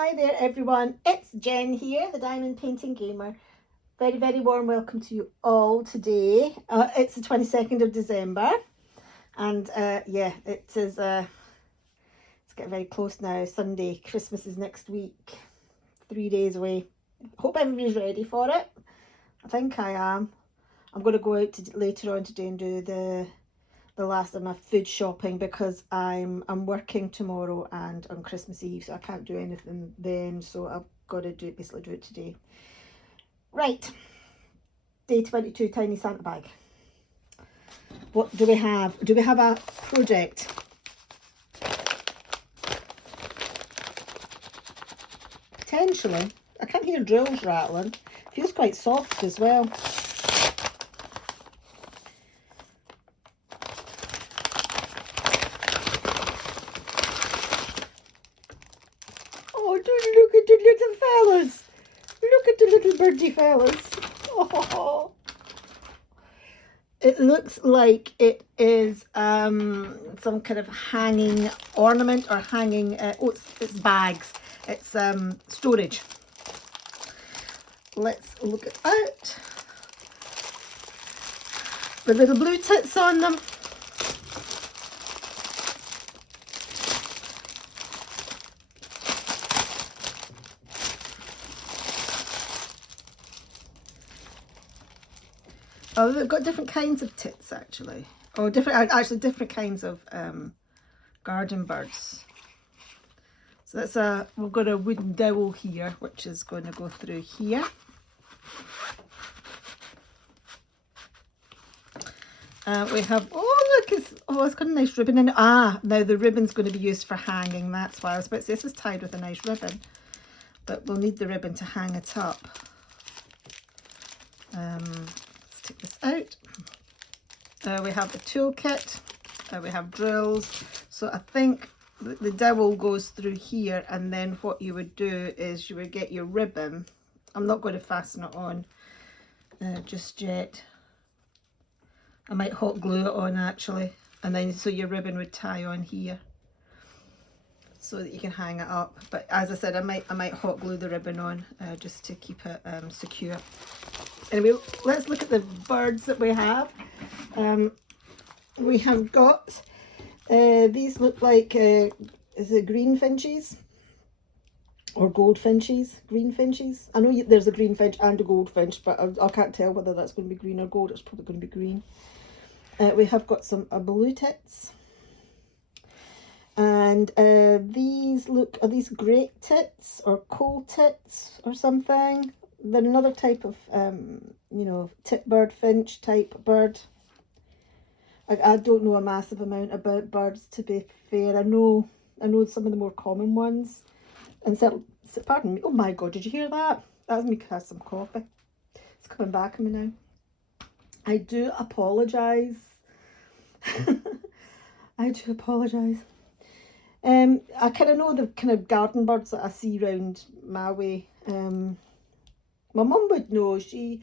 Hi there everyone, it's Jen here, the Diamond Painting Gamer. Very warm welcome to you all today. It's the 22nd of December and yeah, it is, it's getting very close now. Sunday, Christmas is next week, 3 days away. Hope everybody's ready for it. I think I am. I'm going to go out later on today and do the last of my food shopping because I'm working tomorrow and on Christmas Eve, so I can't do anything then, so I've got to basically do it today. Right, day 22, tiny Santa bag. What do we have? Do we have a project? Potentially. I can't hear drills rattling. Feels quite soft as well. Oh, look at the little fellas. Look at the little birdie fellas. Oh. It looks like it is some kind of hanging ornament or hanging, it's bags. It's storage. Let's look at that. The little blue tits on them. Oh, they've got different kinds of tits actually. Oh, different kinds of garden birds. So that's we've got a wooden dowel here, which is going to go through here. We have, oh look, it's got a nice ribbon in it. Ah, now the ribbon's going to be used for hanging. That's why I was about to say this is tied with a nice ribbon, but we'll need the ribbon to hang it up. Let's take this out. We have the toolkit. We have drills. So I think the dowel goes through here, and then what you would do is you would get your ribbon. I'm not going to fasten it on just yet. I might hot glue it on actually, and then so your ribbon would tie on here so that you can hang it up. But as I said, I might hot glue the ribbon on just to keep it secure. Anyway, let's look at the birds that we have. We have got these look like is it green finches or goldfinches? Green finches. I know there's a green finch and a goldfinch, but I can't tell whether that's going to be green or gold. It's probably going to be green. We have got some blue tits, and these are these great tits or coal tits or something. They're another type of you know, tit bird, finch type bird. I don't know a massive amount about birds, to be fair. I know some of the more common ones, and so pardon me. Oh my god, did you hear that? That was me have some coffee. It's coming back at me now. I do apologise. I do apologise. I kind of know the kind of garden birds that I see around my way. My mum would know. She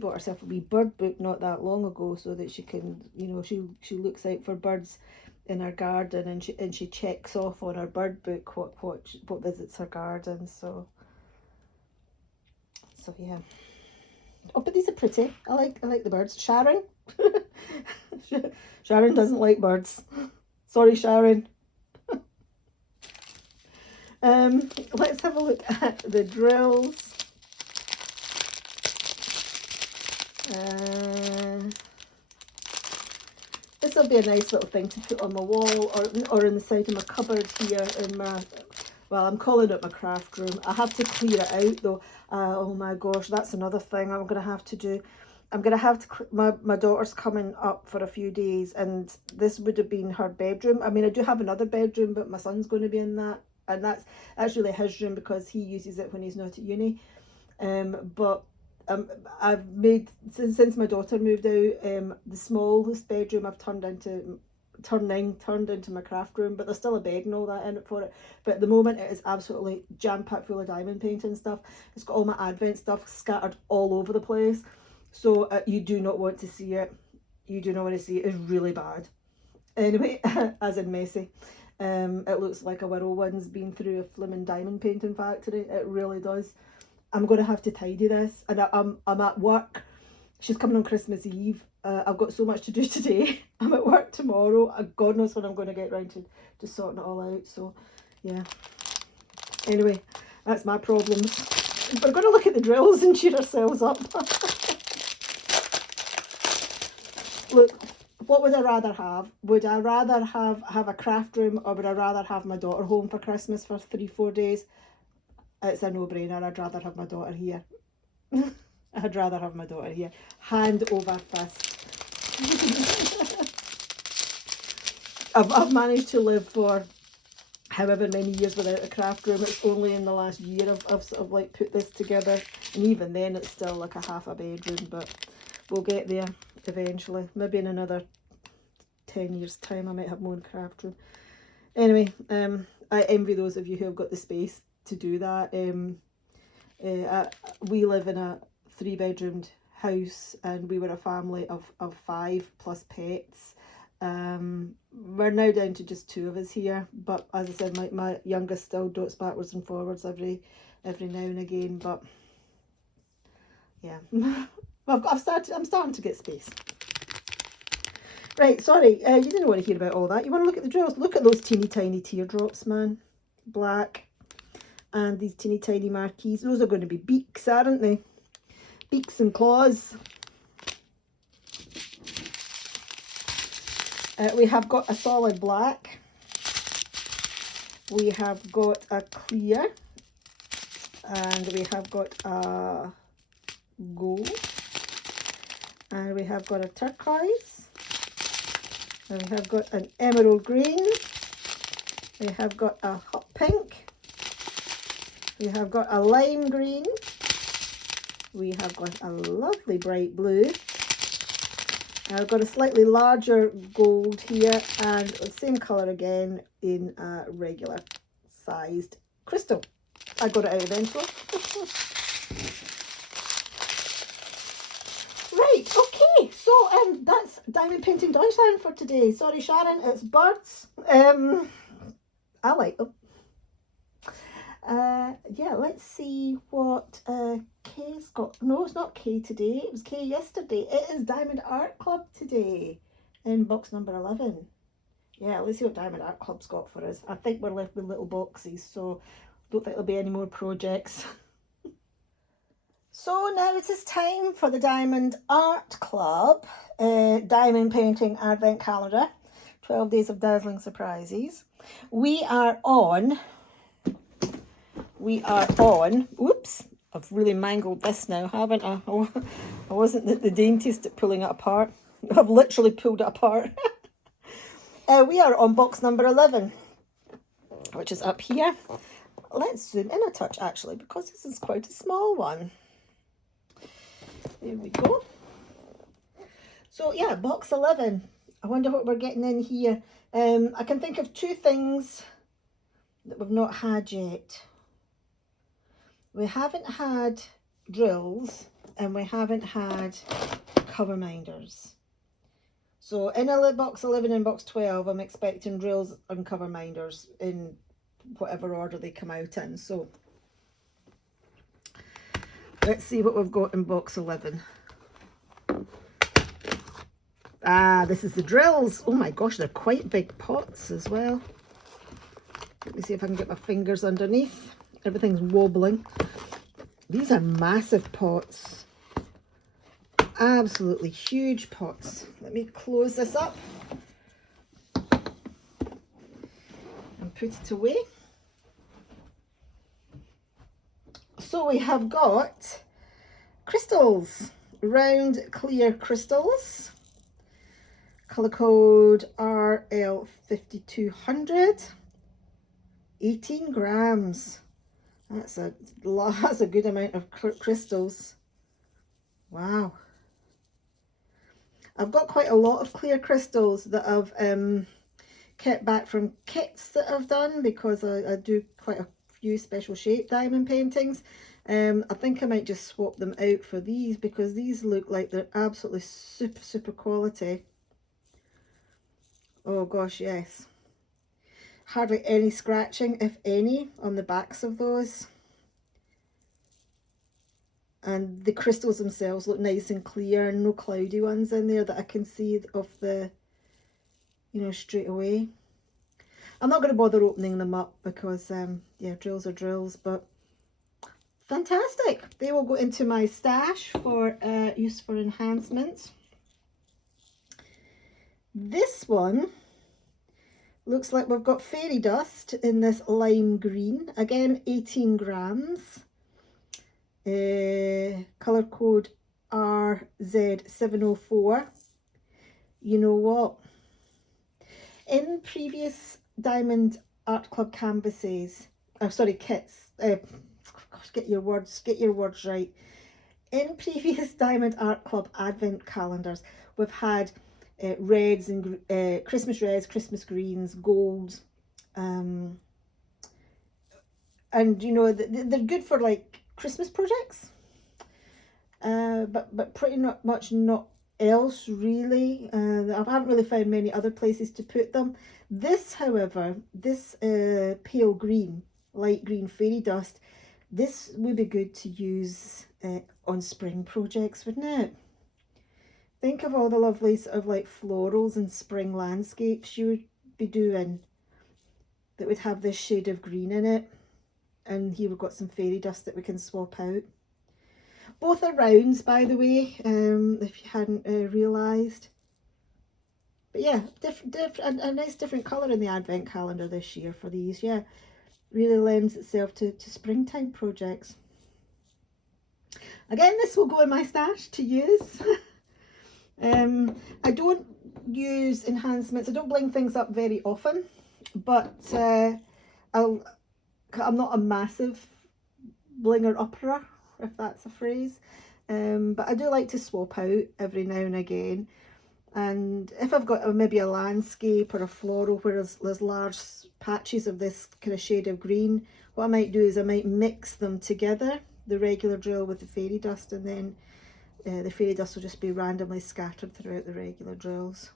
bought herself a wee bird book not that long ago, so that she can, you know, she looks out for birds in her garden, and she checks off on her bird book what visits her garden. So yeah. Oh, but these are pretty. I like the birds. Sharon. Sharon doesn't like birds. Sorry, Sharon. Let's have a look at the drills. This will be a nice little thing to put on my wall or in the side of my cupboard here in my, well, I'm calling it my craft room. I have to clear it out though. Oh my gosh, that's another thing I'm going to have to do. I'm going to have to, my daughter's coming up for a few days, and this would have been her bedroom. I mean, I do have another bedroom, but my son's going to be in that, and that's really his room because he uses it when he's not at uni. But I've made, since my daughter moved out, the smallest bedroom I've turned into my craft room, but there's still a bed and all that in it for it. But at the moment it is absolutely jam-packed full of diamond painting stuff. It's got all my advent stuff scattered all over the place, so you do not want to see it. You do not want to see it. It's really bad. Anyway, as in messy. It looks like a whirlwind's been through a flimming diamond painting factory. It really does. I'm going to have to tidy this, and I'm at work. She's coming on Christmas Eve. I've got so much to do today. I'm at work tomorrow. God knows when I'm going to get round to sorting it all out. So, yeah. Anyway, that's my problems. We're going to look at the drills and cheer ourselves up. Look, what would I rather have? Would I rather have a craft room, or would I rather have my daughter home for Christmas for 3-4 days? It's a no-brainer. I'd rather have my daughter here. I'd rather have my daughter here. Hand over fist. I've managed to live for however many years without a craft room. It's only in the last year I've sort of like put this together, and even then it's still like a half a bedroom, but we'll get there eventually. Maybe in another 10 years time I might have my own craft room. Anyway, I envy those of you who have got the space to do that. We live in a 3-bedroomed house, and we were a family of 5 plus pets. We're now down to just 2 of us here, but as I said, my youngest still dotes backwards and forwards every now and again. But yeah, I'm starting to get space. Right, sorry, you didn't want to hear about all that. You want to look at the drills. Look at those teeny tiny teardrops, man. Black, and these teeny tiny marquees. Those are going to be beaks, aren't they? Beaks and claws. We have got a solid black. We have got a clear. And we have got a gold. And we have got a turquoise. And we have got an emerald green. We have got a hot pink. We have got a lime green. We have got a lovely bright blue. I've got a slightly larger gold here, and the same colour again in a regular sized crystal. I got it out eventually. Right, okay, so that's Diamond Painting Deutschland for today. Sorry Sharon, it's birds. I like them. Yeah, let's see what Kay's got. No, it's not Kay today. It was Kay yesterday. It is Diamond Art Club today in box number 11. Yeah, let's see what Diamond Art Club's got for us. I think we're left with little boxes, so don't think there'll be any more projects. So now it is time for the Diamond Art Club Diamond Painting Advent Calendar. 12 Days of Dazzling Surprises. We are on, oops, I've really mangled this now, haven't I? I wasn't the daintiest at pulling it apart. I've literally pulled it apart. We are on box number 11, which is up here. Let's zoom in a touch actually, because this is quite a small one. There we go. So yeah, box 11. I wonder what we're getting in here. I can think of 2 things that we've not had yet. We haven't had drills, and we haven't had cover minders. So in box 11 and box 12, I'm expecting drills and cover minders in whatever order they come out in. So let's see what we've got in box 11. Ah, this is the drills. Oh my gosh, they're quite big pots as well. Let me see if I can get my fingers underneath. Everything's wobbling. These are massive pots. Absolutely huge pots. Let me close this up and put it away. So we have got crystals, round clear crystals. Colour code RL5200. 18 grams. That's a good amount of crystals. Wow. I've got quite a lot of clear crystals that I've kept back from kits that I've done, because I do quite a few special shape diamond paintings. I think I might just swap them out for these, because these look like they're absolutely super quality. Oh gosh, yes. Hardly any scratching, if any, on the backs of those. And the crystals themselves look nice and clear, and no cloudy ones in there that I can see of the, you know, straight away. I'm not going to bother opening them up because, yeah, drills are drills, but fantastic. They will go into my stash for use for enhancements. This one looks like we've got fairy dust in this lime green. Again, 18 grams. Colour code RZ704. You know what? In previous Diamond Art Club canvases, kits. Gosh, get your words right. In previous Diamond Art Club advent calendars, we've had reds and Christmas reds, Christmas greens, golds, and you know they're good for like Christmas projects, but pretty much not else really. I haven't really found many other places to put them. This, however, this pale green, light green fairy dust, this would be good to use on spring projects, wouldn't it? Think of all the lovely sort of like florals and spring landscapes you would be doing that would have this shade of green in it. And here we've got some fairy dust that we can swap out. Both are rounds, by the way, if you hadn't realised. But yeah, a nice different colour in the advent calendar this year for these. Yeah, really lends itself to springtime projects. Again, this will go in my stash to use. I don't use enhancements. I don't bling things up very often, but I'm not a massive blinger upperer, if that's a phrase. But I do like to swap out every now and again. And if I've got maybe a landscape or a floral where there's large patches of this kind of shade of green, what I might do is I might mix them together, the regular drill with the fairy dust, and then the fairy dust will just be randomly scattered throughout the regular drills.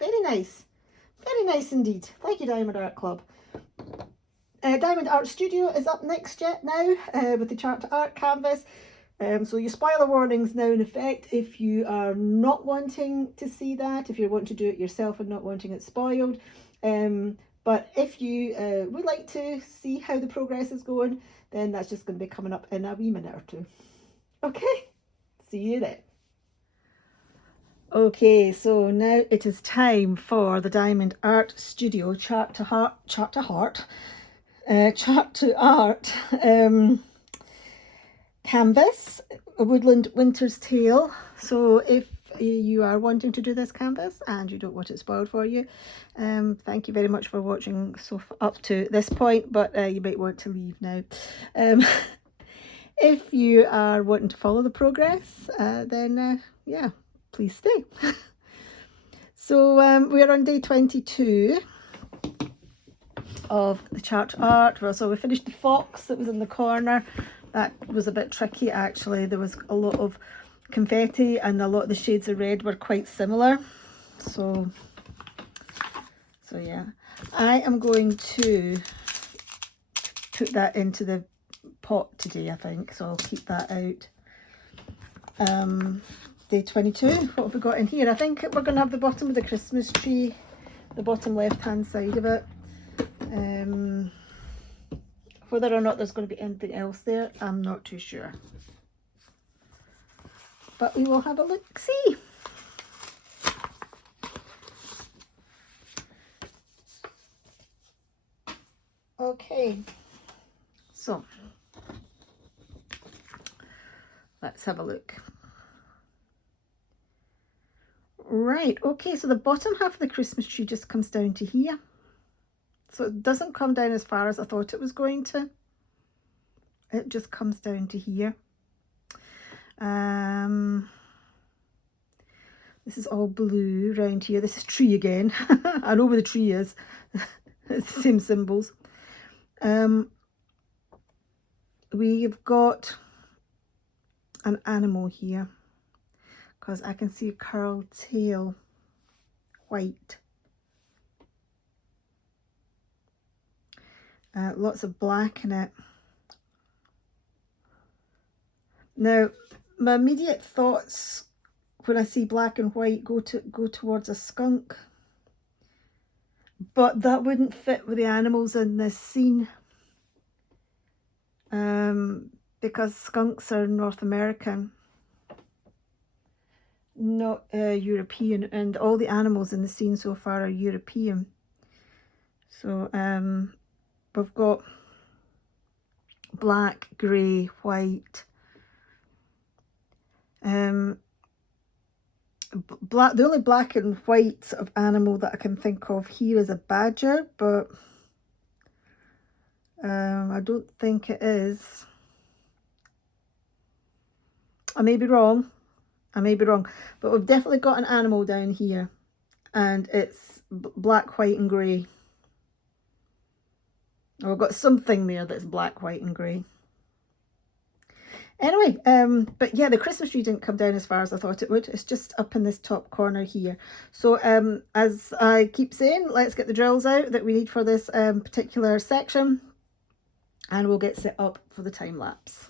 Very nice indeed. Thank you, Diamond Art Club. Diamond Art Studio is up next now with the Chart to Art canvas. So your spoiler warning's now in effect if you are not wanting to see that, if you're wanting to do it yourself and not wanting it spoiled. But if you would like to see how the progress is going, then that's just going to be coming up in a wee minute or two. Okay, see you then. Okay, so now it is time for the Diamond Art Studio Chart to Art canvas, a Woodland Winter's Tale. So if you are wanting to do this canvas and you don't want it spoiled for you, thank you very much for watching up to this point, but you might want to leave now. If you are wanting to follow the progress, then yeah, please stay. So we're on day 22 of the chart art. So we finished the fox that was in the corner. That was a bit tricky actually. There was a lot of confetti and a lot of the shades of red were quite similar. So yeah, I am going to put that into the pot today, I think, so I'll keep that out. Day 22, what have we got in here? I think we're going to have the bottom of the Christmas tree, the bottom left hand side of it. Whether or not there's going to be anything else there, I'm not too sure, but we will have a look-see. Okay, so let's have a look. Right, okay, so the bottom half of the Christmas tree just comes down to here. So it doesn't come down as far as I thought it was going to. It just comes down to here. This is all blue around here. This is tree again. I know where the tree is. It's the same symbols. We've got an animal here because I can see a curled tail, white. lots of black in it. Now, my immediate thoughts when I see black and white go towards a skunk, but that wouldn't fit with the animals in this scene, because skunks are North American, not European, and all the animals in the scene so far are European. So we've got black, grey, white. Black. The only black and white sort of animal that I can think of here is a badger, but I don't think it is. I may be wrong. But we've definitely got an animal down here, and it's black, white and grey. We've got something there that's black, white and grey. Anyway, but yeah, the Christmas tree didn't come down as far as I thought it would. It's just up in this top corner here. So as I keep saying, let's get the drills out that we need for this particular section, and we'll get set up for the time lapse.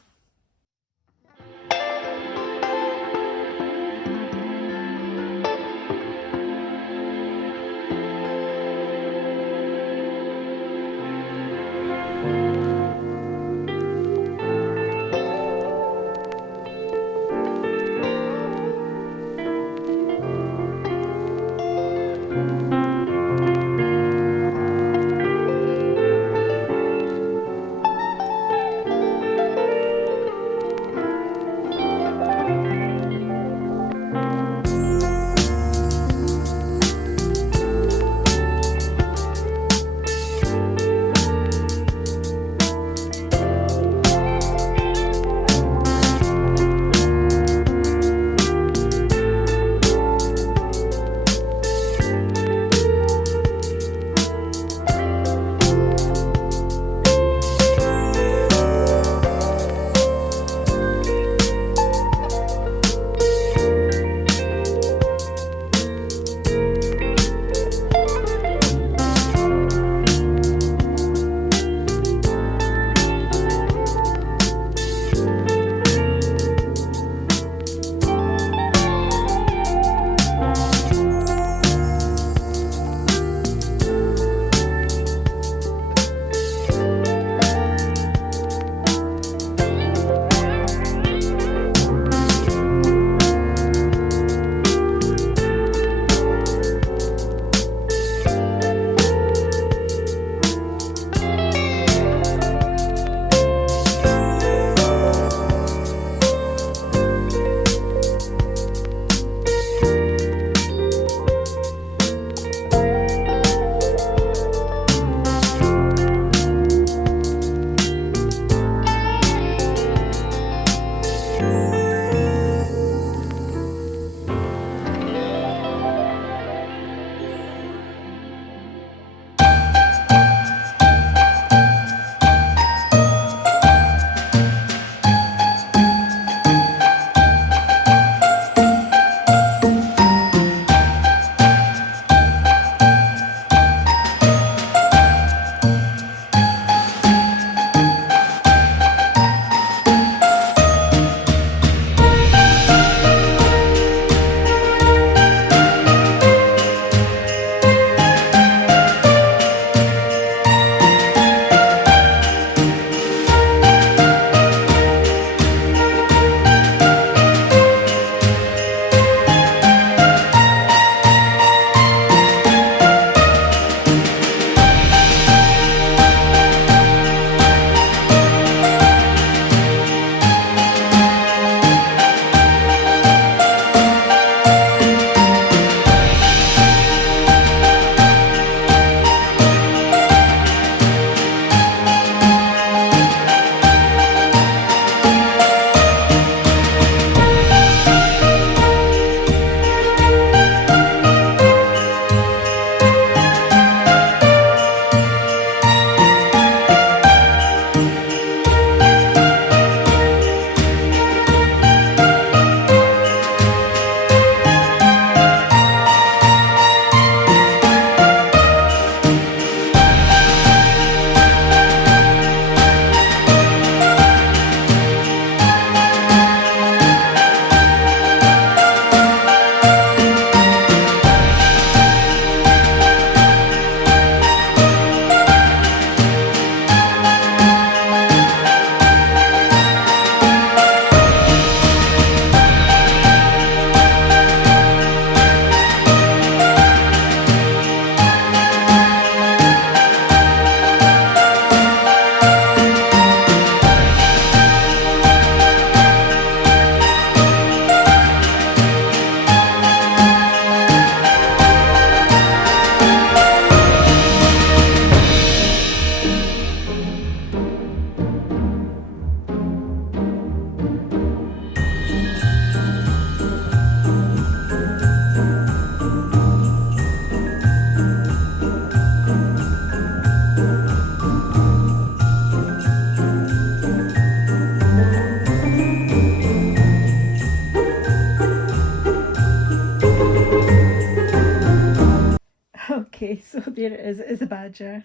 Okay, so there it is. It is a badger.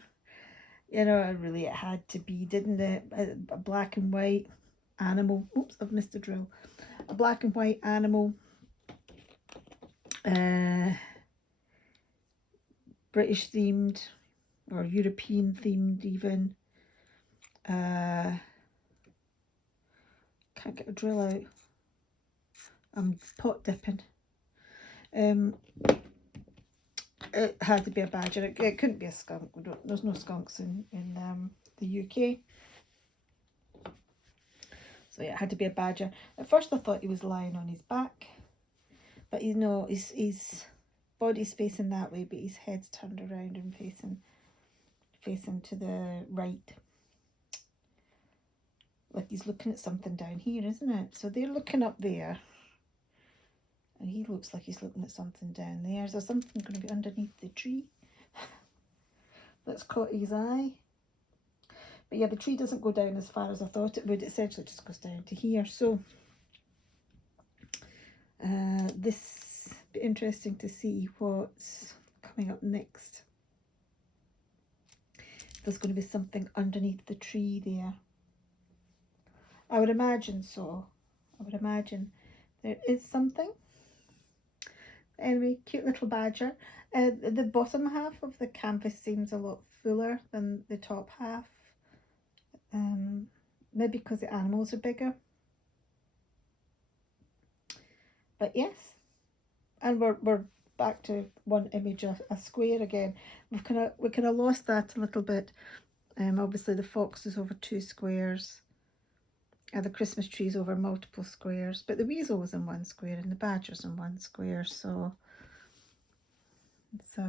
You know, really it had to be, didn't it? A black and white animal. Oops, I've missed a drill. A black and white animal. British themed or European themed even. Can't get a drill out. I'm pot dipping. It had to be a badger. It couldn't be a skunk. There's no skunks in the UK. So yeah, it had to be a badger. At first I thought he was lying on his back. But you know, his body's facing that way, but his head's turned around and facing to the right. Like he's looking at something down here, isn't it? So they're looking up there. And he looks like he's looking at something down there. Is there something going to be underneath the tree that's caught his eye? But yeah, the tree doesn't go down as far as I thought it would. It essentially just goes down to here. So this be interesting to see what's coming up next. There's going to be something underneath the tree there. I would imagine so. I would imagine there is something. Anyway, cute little badger. The bottom half of the canvas seems a lot fuller than the top half. Maybe because the animals are bigger. But yes, and we're back to one image, a square again. We kind of lost that a little bit. Obviously the fox is over 2 squares. The Christmas tree's over multiple squares, but the weasel was in 1 square and the badger's in 1 square. So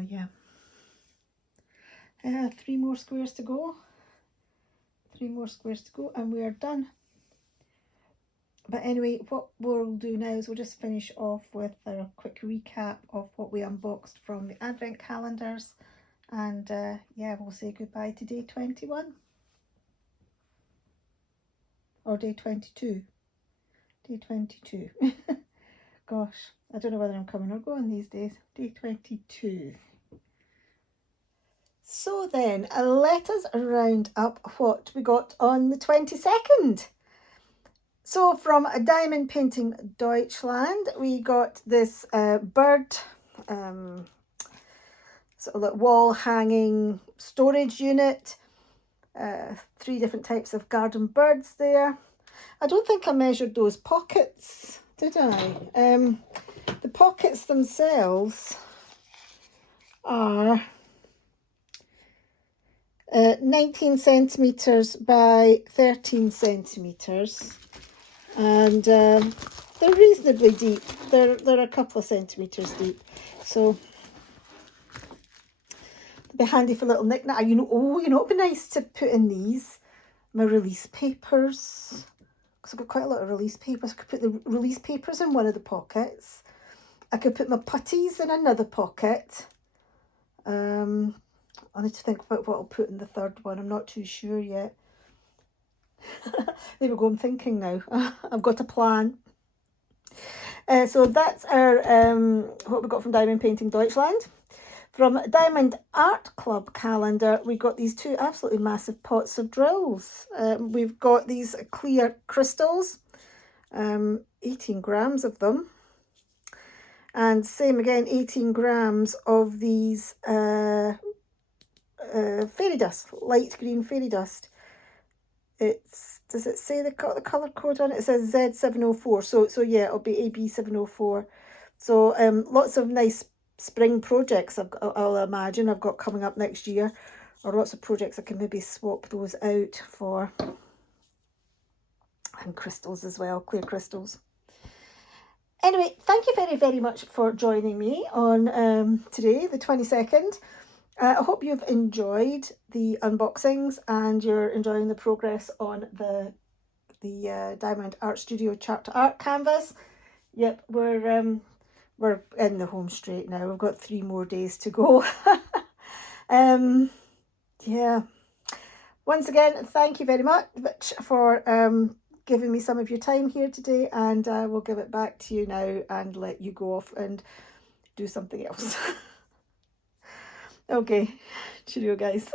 yeah. 3 more squares to go. 3 more squares to go and we are done. But anyway, what we'll do now is we'll just finish off with a quick recap of what we unboxed from the advent calendars. And yeah, we'll say goodbye to day 21. Or day 22. Day 22. Gosh, I don't know whether I'm coming or going these days. Day 22. So then, let us round up what we got on the 22nd. So from Diamond Painting Deutschland, we got this bird, sort of like wall hanging storage unit. 3 different types of garden birds there. I don't think I measured those pockets, did I? The pockets themselves are 19 centimetres by 13 centimetres. And they're reasonably deep. They're a couple of centimetres deep. So they'll be handy for little knick-knack. You know, it'd be nice to put in these, my release papers. Because I've got quite a lot of release papers. I could put the release papers in one of the pockets. I could put my putties in another pocket. I need to think about what I'll put in the third one. I'm not too sure yet. There we go, I'm thinking now. I've got a plan. So that's our what we got from Diamond Painting Deutschland. From Diamond Art Club calendar, we got these 2 absolutely massive pots of drills. We've got these clear crystals, 18 grams of them. And same again, 18 grams of these fairy dust, light green fairy dust. Does it say the colour code on it? It says Z704. So yeah, it'll be AB704. So lots of nice spring projects I'll imagine I've got coming up next year, or lots of projects I can maybe swap those out for. And crystals as well, clear crystals. Anyway, thank you very, very much for joining me on today, the 22nd. I hope you've enjoyed the unboxings and you're enjoying the progress on the Diamond Art Studio Chapter Art canvas. Yep, we're in the home straight now. We've got 3 more days to go. Yeah. Once again, thank you very much for giving me some of your time here today, and I will give it back to you now and let you go off and do something else. Okay, cheerio guys.